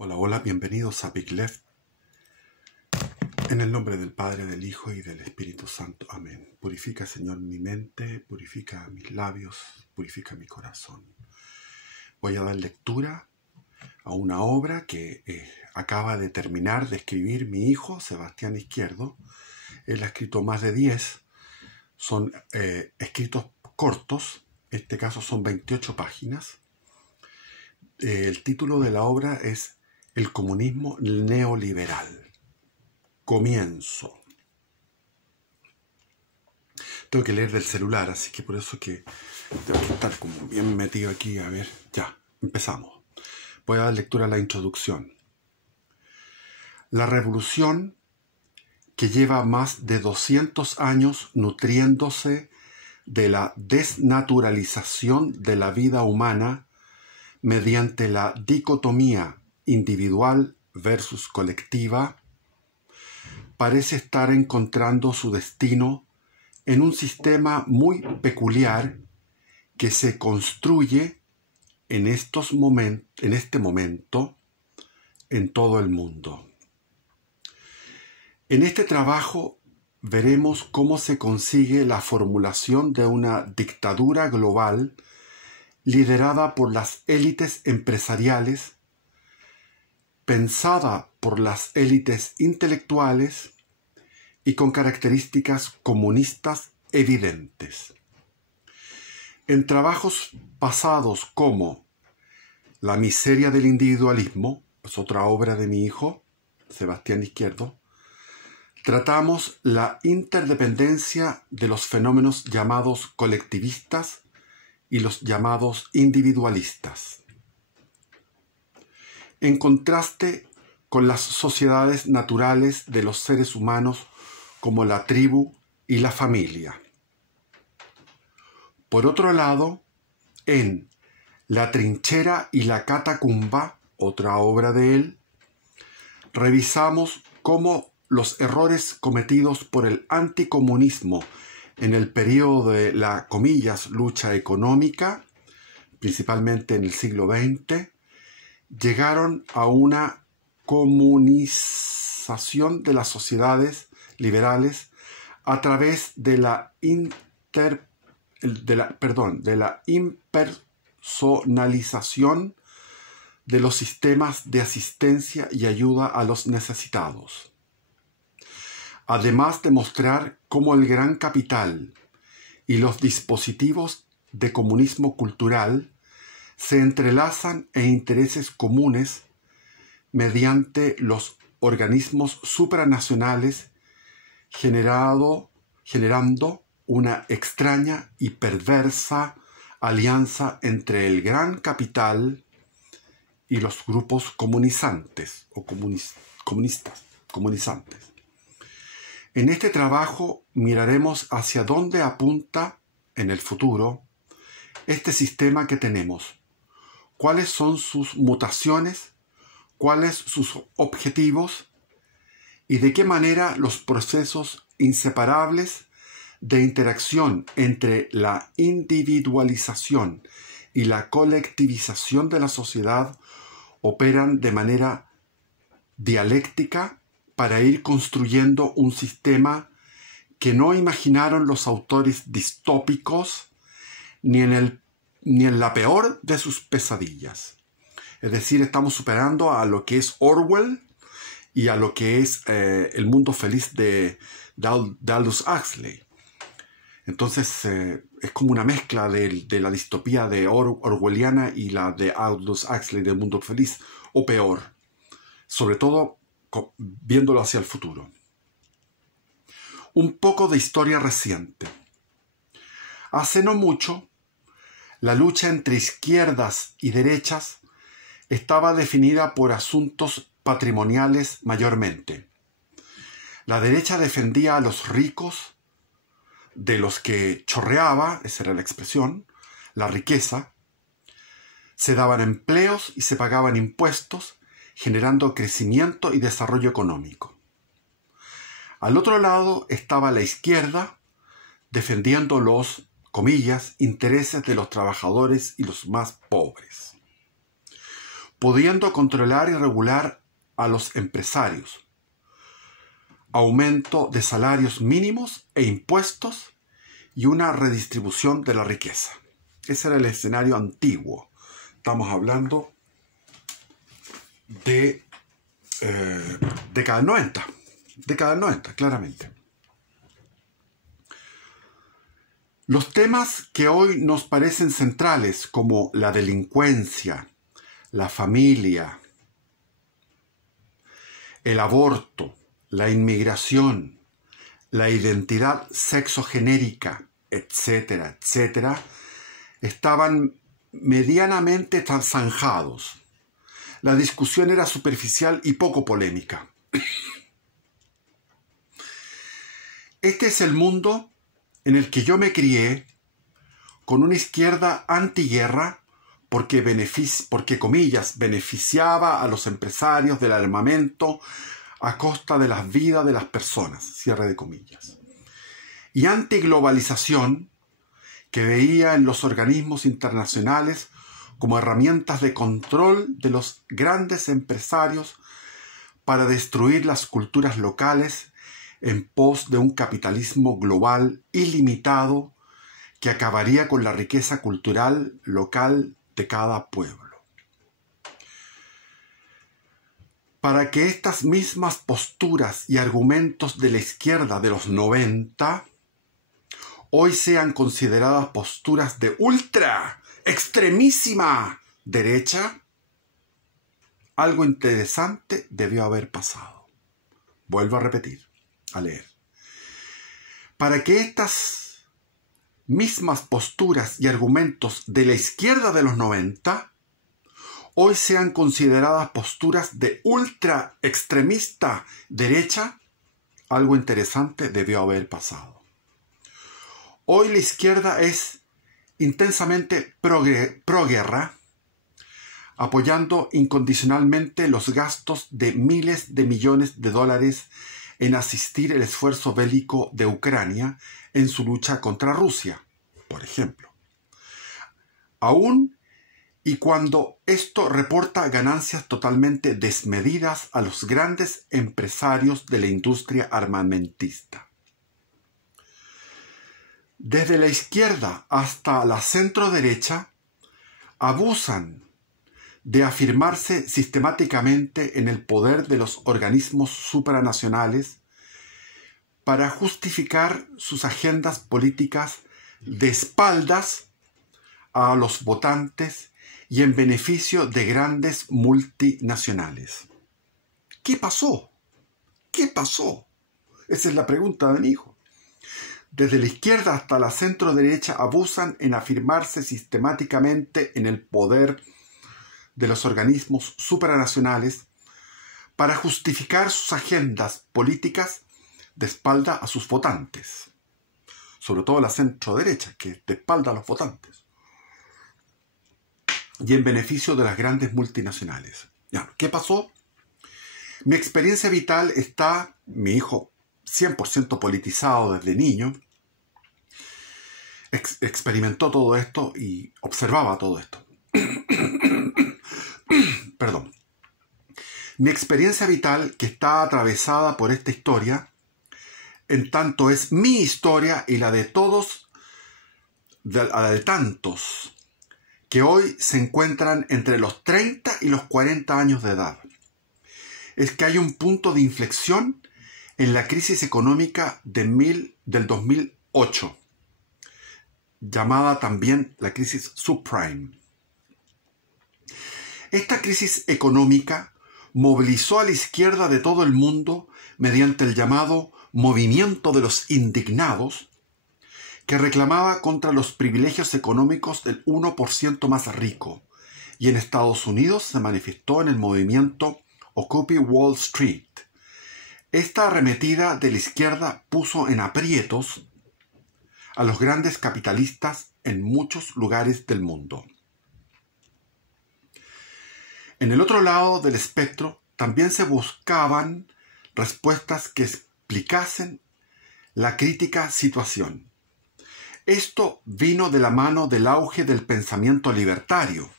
Hola, hola, bienvenidos a Big Left. En el nombre del Padre, del Hijo y del Espíritu Santo. Amén. Purifica, Señor, mi mente, purifica mis labios, purifica mi corazón. Voy a dar lectura a una obra que acaba de terminar de escribir mi hijo, Sebastián Izquierdo. Él ha escrito más de 10. Son escritos cortos. En este caso son 28 páginas. El título de la obra es El comunismo neoliberal. Comienzo. Tengo que leer del celular, así que por eso que tengo que estar como bien metido aquí. A ver, ya, empezamos. Voy a dar lectura a la introducción. La revolución, que lleva más de 200 años nutriéndose de la desnaturalización de la vida humana mediante la dicotomía individual versus colectiva, parece estar encontrando su destino en un sistema muy peculiar que se construye en este momento en todo el mundo. En este trabajo veremos cómo se consigue la formulación de una dictadura global liderada por las élites empresariales, pensada por las élites intelectuales y con características comunistas evidentes. En trabajos pasados como La miseria del individualismo, es otra obra de mi hijo, Sebastián Izquierdo, tratamos la interdependencia de los fenómenos llamados colectivistas y los llamados individualistas. En contraste con las sociedades naturales de los seres humanos como la tribu y la familia. Por otro lado, en La trinchera y la catacumba, otra obra de él, revisamos cómo los errores cometidos por el anticomunismo en el periodo de la, comillas, lucha económica, principalmente en el siglo XX, llegaron a una comunización de las sociedades liberales a través de la impersonalización de los sistemas de asistencia y ayuda a los necesitados. Además de mostrar cómo el gran capital y los dispositivos de comunismo cultural se entrelazan en intereses comunes mediante los organismos supranacionales, generando una extraña y perversa alianza entre el gran capital y los grupos comunizantes o comunizantes. En este trabajo miraremos hacia dónde apunta en el futuro este sistema que tenemos, cuáles son sus mutaciones, cuáles sus objetivos y de qué manera los procesos inseparables de interacción entre la individualización y la colectivización de la sociedad operan de manera dialéctica para ir construyendo un sistema que no imaginaron los autores distópicos ni en la peor de sus pesadillas. Es decir, estamos superando a lo que es Orwell y a lo que es El mundo feliz de Aldous Huxley. Entonces es como una mezcla de la distopía de orwelliana y la de Aldous Huxley del mundo feliz, o peor, sobre todo viéndolo hacia el futuro. Un poco de historia reciente. Hace no mucho, la lucha entre izquierdas y derechas estaba definida por asuntos patrimoniales mayormente. La derecha defendía a los ricos, de los que chorreaba, esa era la expresión, la riqueza. Se daban empleos y se pagaban impuestos, generando crecimiento y desarrollo económico. Al otro lado estaba la izquierda, defendiendo los, comillas, intereses de los trabajadores y los más pobres. pudiendo controlar y regular a los empresarios, aumento de salarios mínimos e impuestos y una redistribución de la riqueza. Ese era el escenario antiguo. Estamos hablando de década del 90. Década del 90, claramente. Los temas que hoy nos parecen centrales, como la delincuencia, la familia, el aborto, la inmigración, la identidad sexogenérica, etcétera, etcétera, estaban medianamente zanjados. La discusión era superficial y poco polémica. Este es el mundo en el que yo me crié, con una izquierda antiguerra, porque, comillas, beneficiaba a los empresarios del armamento a costa de las vidas de las personas, cierre de comillas. Y antiglobalización, que veía en los organismos internacionales como herramientas de control de los grandes empresarios para destruir las culturas locales en pos de un capitalismo global ilimitado que acabaría con la riqueza cultural local de cada pueblo. Para que estas mismas posturas y argumentos de la izquierda de los 90 hoy sean consideradas posturas de ultra, extremísima derecha, algo interesante debió haber pasado. Vuelvo a repetir, a leer. Para que estas mismas posturas y argumentos de la izquierda de los 90 hoy sean consideradas posturas de ultra extremista derecha, algo interesante debió haber pasado. Hoy la izquierda es intensamente pro-guerra, apoyando incondicionalmente los gastos de miles de millones de dólares en asistir el esfuerzo bélico de Ucrania en su lucha contra Rusia, por ejemplo. Aún y cuando esto reporta ganancias totalmente desmedidas a los grandes empresarios de la industria armamentista. Desde la izquierda hasta la centroderecha, abusan de afirmarse sistemáticamente en el poder de los organismos supranacionales para justificar sus agendas políticas de espaldas a los votantes y en beneficio de grandes multinacionales. ¿Qué pasó? ¿Qué pasó? Esa es la pregunta de mi hijo. Desde la izquierda hasta la centroderecha abusan en afirmarse sistemáticamente en el poder de los organismos supranacionales para justificar sus agendas políticas de espalda a sus votantes, sobre todo la centroderecha, que es de espalda a los votantes, y en beneficio de las grandes multinacionales. Ya, ¿qué pasó? Mi experiencia vital está, mi hijo 100% politizado desde niño, experimentó todo esto y observaba todo esto. Perdón. Mi experiencia vital, que está atravesada por esta historia, en tanto es mi historia y la de todos, la de tantos, que hoy se encuentran entre los 30 y los 40 años de edad, es que hay un punto de inflexión en la crisis económica del 2008, llamada también la crisis subprime. Esta crisis económica movilizó a la izquierda de todo el mundo mediante el llamado movimiento de los indignados, que reclamaba contra los privilegios económicos del 1% más rico, y en Estados Unidos se manifestó en el movimiento Occupy Wall Street. Esta arremetida de la izquierda puso en aprietos a los grandes capitalistas en muchos lugares del mundo. En el otro lado del espectro también se buscaban respuestas que explicasen la crítica situación. Esto vino de la mano del auge del pensamiento libertario,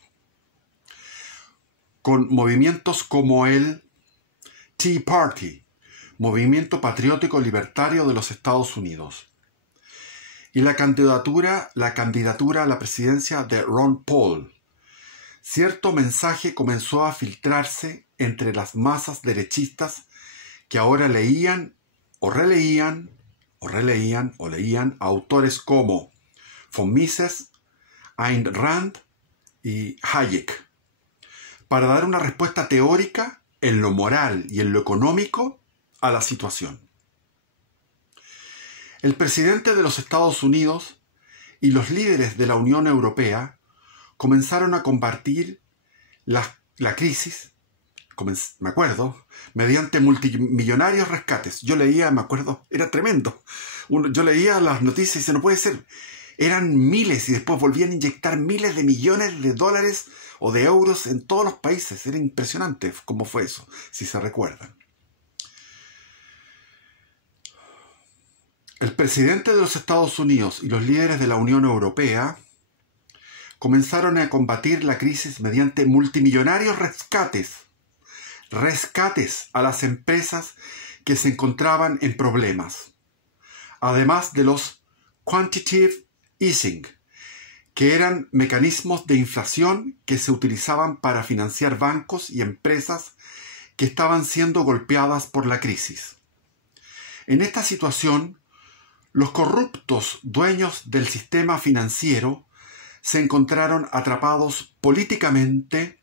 con movimientos como el Tea Party, Movimiento Patriótico Libertario de los Estados Unidos, y la candidatura a la presidencia de Ron Paul. Cierto mensaje comenzó a filtrarse entre las masas derechistas que ahora leían a autores como von Mises, Ayn Rand y Hayek, para dar una respuesta teórica en lo moral y en lo económico a la situación. El presidente de los Estados Unidos y los líderes de la Unión Europea comenzaron a combatir la crisis, me acuerdo, mediante multimillonarios rescates. Yo leía, me acuerdo, era tremendo. Yo leía las noticias y decía, no puede ser. Eran miles y después volvían a inyectar miles de millones de dólares o de euros en todos los países. Era impresionante cómo fue eso, si se recuerdan. El presidente de los Estados Unidos y los líderes de la Unión Europea comenzaron a combatir la crisis mediante multimillonarios rescates a las empresas que se encontraban en problemas, además de los quantitative easing, que eran mecanismos de inflación que se utilizaban para financiar bancos y empresas que estaban siendo golpeadas por la crisis. En esta situación, los corruptos dueños del sistema financiero se encontraron atrapados políticamente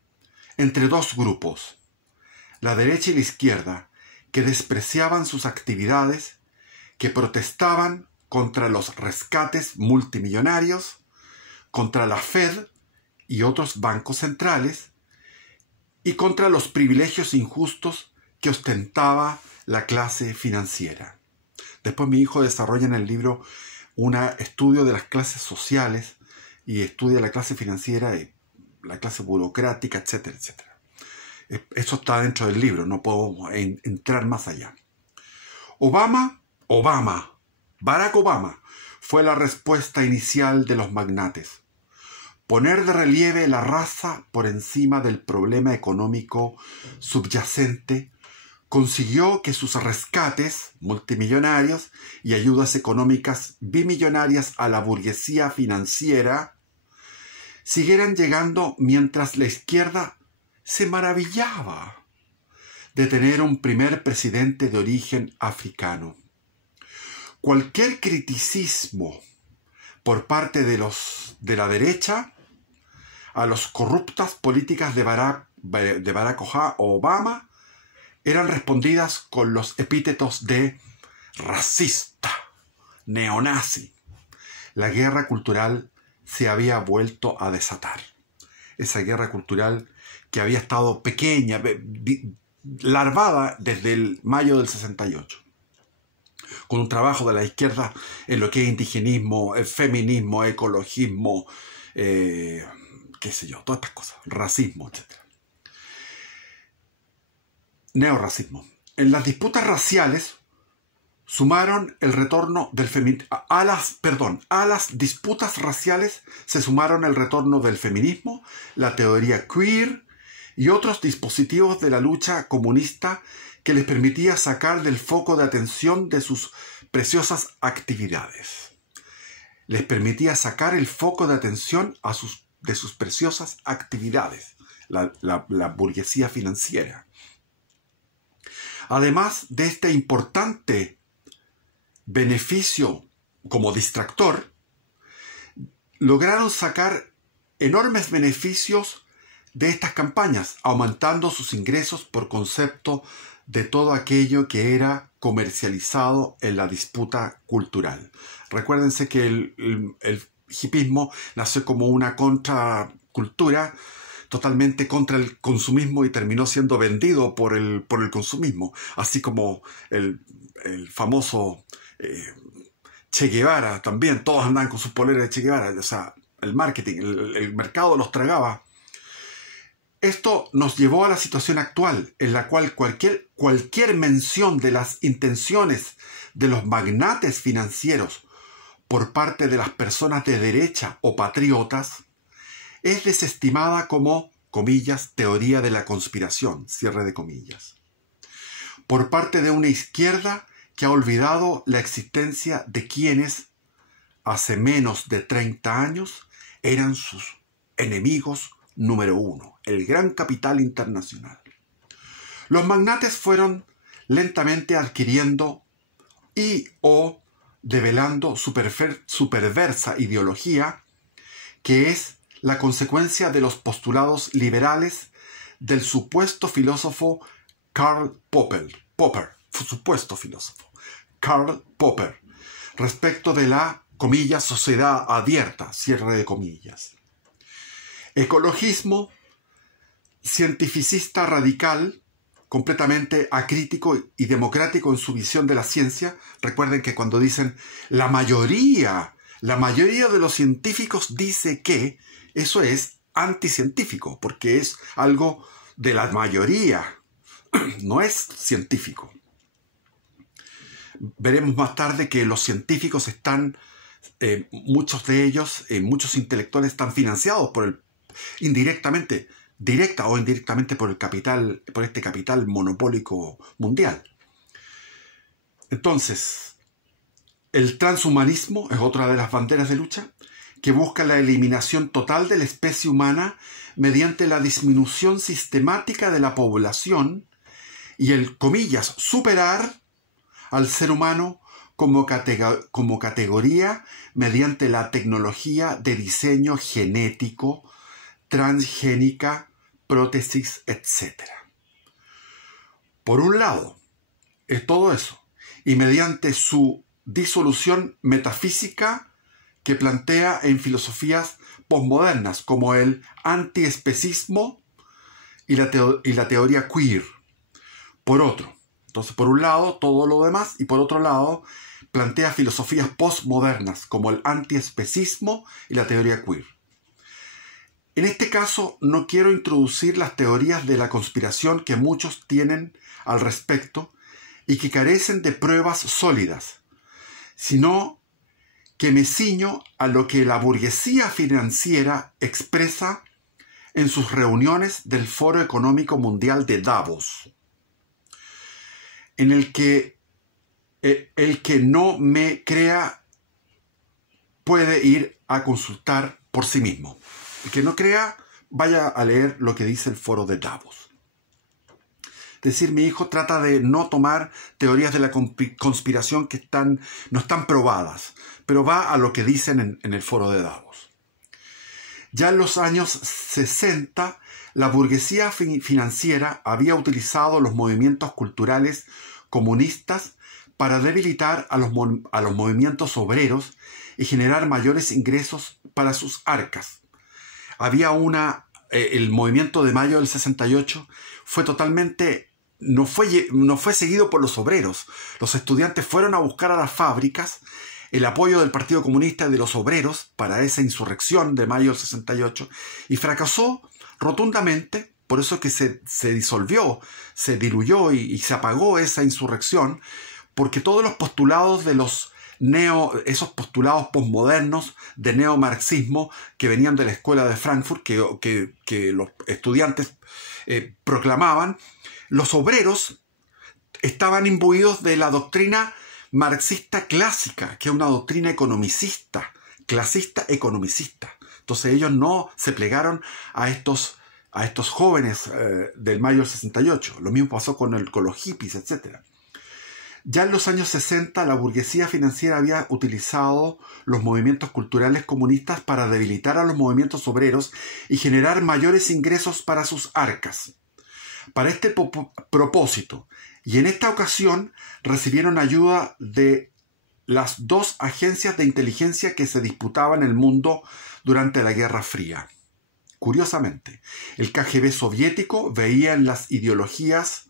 entre dos grupos, la derecha y la izquierda, que despreciaban sus actividades, que protestaban contra los rescates multimillonarios, contra la Fed y otros bancos centrales, y contra los privilegios injustos que ostentaba la clase financiera. Después mi hijo desarrolla en el libro un estudio de las clases sociales y estudia la clase financiera y la clase burocrática, etcétera, etcétera. Eso está dentro del libro, no puedo entrar más allá. Barack Obama fue la respuesta inicial de los magnates. Poner de relieve la raza por encima del problema económico subyacente consiguió que sus rescates multimillonarios y ayudas económicas bimillonarias a la burguesía financiera siguieran llegando mientras la izquierda se maravillaba de tener un primer presidente de origen africano. Cualquier criticismo por parte de la derecha a las corruptas políticas de Barack Obama eran respondidas con los epítetos de racista, neonazi. La guerra cultural se había vuelto a desatar. Esa guerra cultural que había estado pequeña, larvada desde el mayo del 68. Con un trabajo de la izquierda en lo que es indigenismo, feminismo, ecologismo, qué sé yo, todas estas cosas, racismo, etc. Neorracismo. En las disputas raciales sumaron el retorno del feminismo. A las disputas raciales se sumaron el retorno del feminismo, la teoría queer y otros dispositivos de la lucha comunista que les permitía sacar del foco de atención de sus preciosas actividades. Les permitía sacar el foco de atención de sus preciosas actividades, la burguesía financiera. Además de este importante beneficio como distractor, lograron sacar enormes beneficios de estas campañas, aumentando sus ingresos por concepto de todo aquello que era comercializado en la disputa cultural. Recuérdense que el hipismo nació como una contracultura totalmente contra el consumismo y terminó siendo vendido por el consumismo, así como el famoso Che Guevara también, todos andaban con sus poleras de Che Guevara, o sea, el marketing, el mercado los tragaba. Esto nos llevó a la situación actual, en la cual cualquier mención de las intenciones de los magnates financieros por parte de las personas de derecha o patriotas es desestimada como comillas, teoría de la conspiración, cierre de comillas, por parte de una izquierda que ha olvidado la existencia de quienes, hace menos de 30 años, eran sus enemigos número uno, el gran capital internacional. Los magnates fueron lentamente adquiriendo o develando su perversa ideología, que es la consecuencia de los postulados liberales del supuesto filósofo Karl Popper, respecto de la, comillas, sociedad abierta, cierre de comillas. Ecologismo cientificista radical, completamente acrítico y democrático en su visión de la ciencia. Recuerden que cuando dicen la mayoría de los científicos dice que, eso es anticientífico, porque es algo de la mayoría, no es científico. Veremos más tarde que los científicos están, muchos de ellos, muchos intelectuales están financiados indirectamente, directa o indirectamente por este capital monopólico mundial. Entonces, el transhumanismo es otra de las banderas de lucha, que busca la eliminación total de la especie humana mediante la disminución sistemática de la población y el, comillas, superar al ser humano como categoría mediante la tecnología de diseño genético, transgénica, prótesis, etc. Por un lado, es todo eso, y mediante su disolución metafísica que plantea en filosofías posmodernas como el antiespecismo y la teoría queer. Por otro, entonces por un lado todo lo demás, y por otro lado plantea filosofías postmodernas como el antiespecismo y la teoría queer. En este caso no quiero introducir las teorías de la conspiración que muchos tienen al respecto y que carecen de pruebas sólidas, sino que me ciño a lo que la burguesía financiera expresa en sus reuniones del Foro Económico Mundial de Davos, en el que el que no me crea puede ir a consultar por sí mismo. El que no crea, vaya a leer lo que dice el Foro de Davos. Es decir, mi hijo trata de no tomar teorías de la conspiración que no están probadas, pero va a lo que dicen en el Foro de Davos. Ya en los años 60, la burguesía financiera había utilizado los movimientos culturales comunistas para debilitar a los movimientos obreros y generar mayores ingresos para sus arcas. El movimiento de mayo del 68 fue totalmente, no fue seguido por los obreros. Los estudiantes fueron a buscar a las fábricas el apoyo del Partido Comunista y de los obreros para esa insurrección de mayo del 68 y fracasó rotundamente. Por eso que se disolvió, se diluyó y se apagó esa insurrección, porque todos los postulados de esos postulados posmodernos de neomarxismo que venían de la escuela de Frankfurt, que los estudiantes proclamaban, los obreros estaban imbuidos de la doctrina marxista clásica, que es una doctrina economicista, clasista economicista. Entonces ellos no se plegaron a estos jóvenes del mayo del 68. Lo mismo pasó con los hippies, etc. Ya en los años 60, la burguesía financiera había utilizado los movimientos culturales comunistas para debilitar a los movimientos obreros y generar mayores ingresos para sus arcas. Para este propósito, y en esta ocasión, recibieron ayuda de las dos agencias de inteligencia que se disputaban el mundo durante la Guerra Fría. Curiosamente, el KGB soviético veía en las ideologías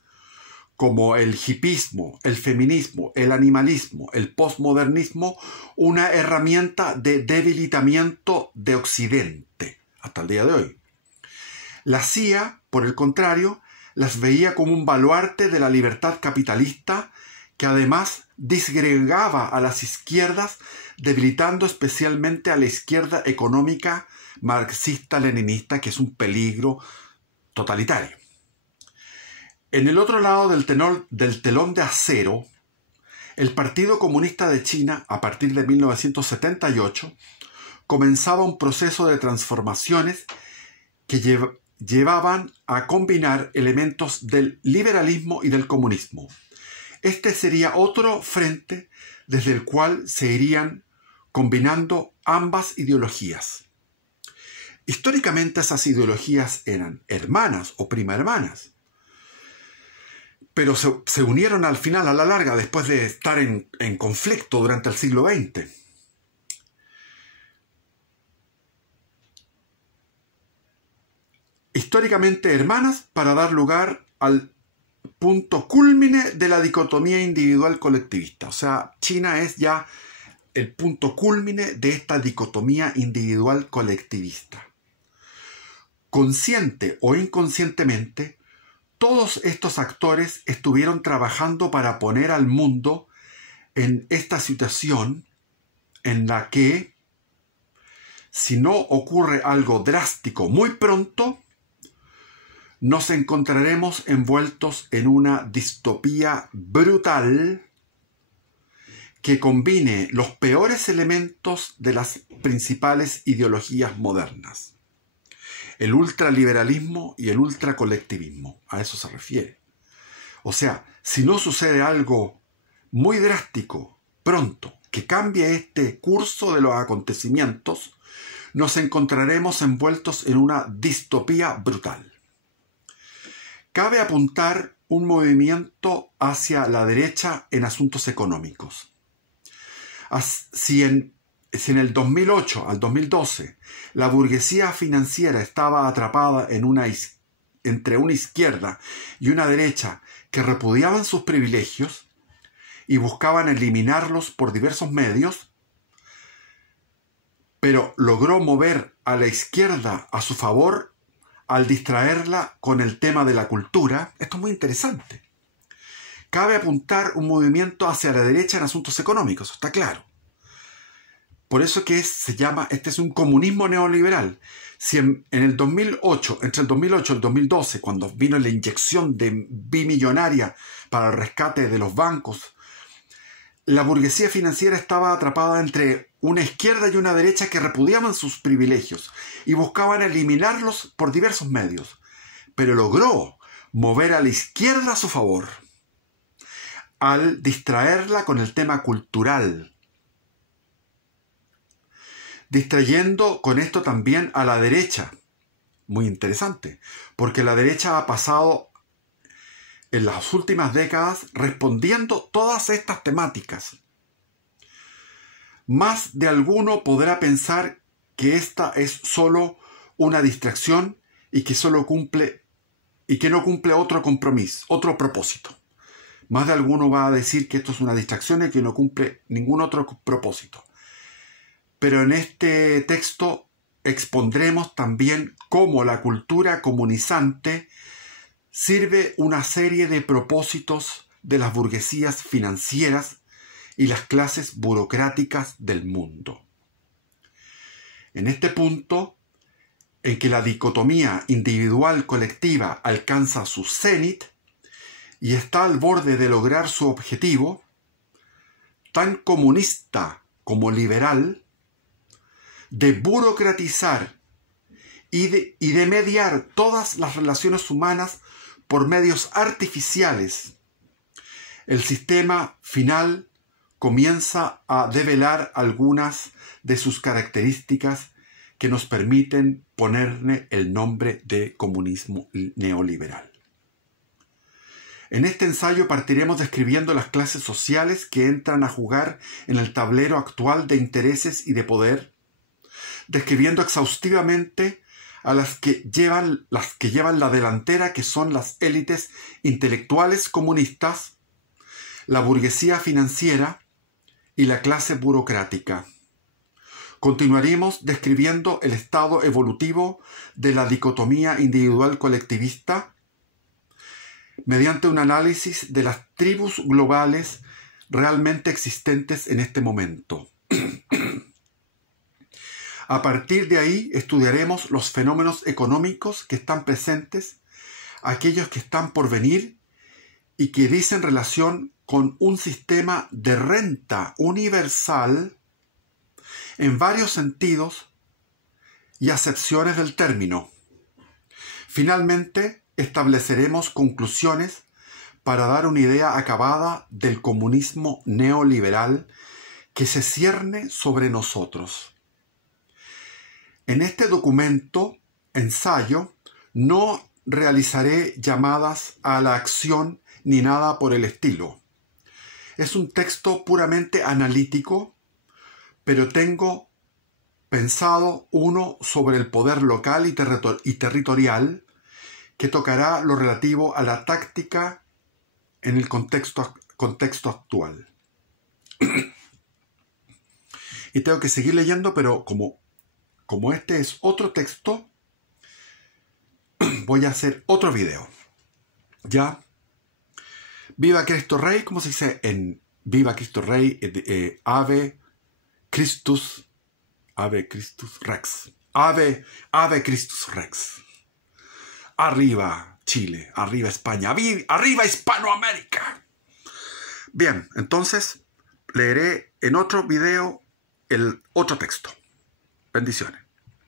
como el hippismo, el feminismo, el animalismo, el postmodernismo, una herramienta de debilitamiento de Occidente, hasta el día de hoy. La CIA, por el contrario, las veía como un baluarte de la libertad capitalista que además disgregaba a las izquierdas, debilitando especialmente a la izquierda económica marxista-leninista, que es un peligro totalitario. En el otro lado del telón de acero, el Partido Comunista de China, a partir de 1978, comenzaba un proceso de transformaciones que llevaban a combinar elementos del liberalismo y del comunismo. Este sería otro frente desde el cual se irían combinando ambas ideologías. Históricamente esas ideologías eran hermanas o prima hermanas, pero se unieron al final, a la larga, después de estar en conflicto durante el siglo XX. Históricamente hermanas para dar lugar al punto cúlmine de la dicotomía individual colectivista. O sea, China es ya el punto cúlmine de esta dicotomía individual colectivista. Consciente o inconscientemente, todos estos actores estuvieron trabajando para poner al mundo en esta situación en la que, si no ocurre algo drástico muy pronto, nos encontraremos envueltos en una distopía brutal que combine los peores elementos de las principales ideologías modernas. El ultraliberalismo y el ultracolectivismo, a eso se refiere. O sea, si no sucede algo muy drástico, pronto, que cambie este curso de los acontecimientos, nos encontraremos envueltos en una distopía brutal. Cabe apuntar un movimiento hacia la derecha en asuntos económicos. Si en el 2008 al 2012 la burguesía financiera estaba atrapada entre una izquierda y una derecha que repudiaban sus privilegios y buscaban eliminarlos por diversos medios, pero logró mover a la izquierda a su favor al distraerla con el tema de la cultura. Esto es muy interesante. Cabe apuntar un movimiento hacia la derecha en asuntos económicos, está claro. Por eso que este es un comunismo neoliberal. Si en el 2008, entre el 2008 y el 2012, cuando vino la inyección bimillonaria para el rescate de los bancos, la burguesía financiera estaba atrapada entre una izquierda y una derecha que repudiaban sus privilegios y buscaban eliminarlos por diversos medios, pero logró mover a la izquierda a su favor al distraerla con el tema cultural, distrayendo con esto también a la derecha. Muy interesante, porque la derecha ha pasado en las últimas décadas respondiendo todas estas temáticas. Más de alguno podrá pensar que esta es solo una distracción y que no cumple otro compromiso, otro propósito. Más de alguno va a decir que esto es una distracción y que no cumple ningún otro propósito. Pero en este texto expondremos también cómo la cultura comunizante sirve una serie de propósitos de las burguesías financieras y las clases burocráticas del mundo. En este punto, en que la dicotomía individual-colectiva alcanza su cenit y está al borde de lograr su objetivo, tan comunista como liberal, de burocratizar y de mediar todas las relaciones humanas por medios artificiales, el sistema final comienza a develar algunas de sus características que nos permiten ponerle el nombre de comunismo neoliberal. En este ensayo partiremos describiendo las clases sociales que entran a jugar en el tablero actual de intereses y de poder, describiendo exhaustivamente a las que llevan la delantera, que son las élites intelectuales comunistas, la burguesía financiera y la clase burocrática. Continuaremos describiendo el estado evolutivo de la dicotomía individual colectivista mediante un análisis de las tribus globales realmente existentes en este momento. A partir de ahí estudiaremos los fenómenos económicos que están presentes aquellos que están por venir y que dicen relación con un sistema de renta universal en varios sentidos y acepciones del término. Finalmente, estableceremos conclusiones para dar una idea acabada del comunismo neoliberal que se cierne sobre nosotros. En este documento, ensayo, no realizaré llamadas a la acción ni nada por el estilo. Es un texto puramente analítico, pero tengo pensado uno sobre el poder local y territorial que tocará lo relativo a la táctica en el contexto actual. Y tengo que seguir leyendo, pero como este es otro texto, voy a hacer otro video. ¿Ya? Viva Cristo Rey, ¿cómo se dice en Viva Cristo Rey? Ave Christus Rex. Ave Christus Rex. Arriba Chile, arriba España, arriba Hispanoamérica. Bien, entonces leeré en otro video el otro texto. Bendiciones.